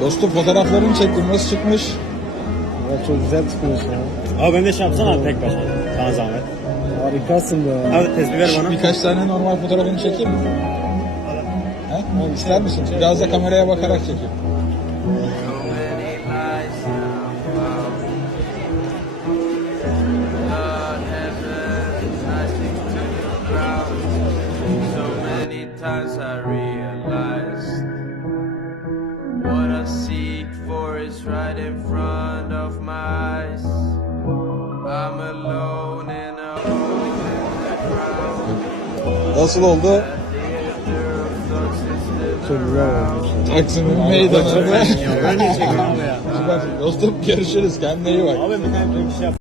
Dostum fotoğraflarını çektim. Nasıl çıkmış? Ya çok güzel çıkıyorsun ya. Abi ben de şey yapsana abi tek başına. Sana zahmet. Harikasın be. Abi tespih ver bana. Birkaç tane normal fotoğrafını çekeyim mi? He? İster misin? Biraz da kameraya bakarak çekeyim. Many times I realized what I seek for is right in front of my eyes. I'm alone in a hole in the ground. Nasıl oldu? The ether of thoughts is the Çok güzel olmuş. Taksim'in meydanında. Ben de çekiyorum abi ya. Süper. Dostum görüşürüz. Kendine iyi bak. Abi bir tane bir şey yap.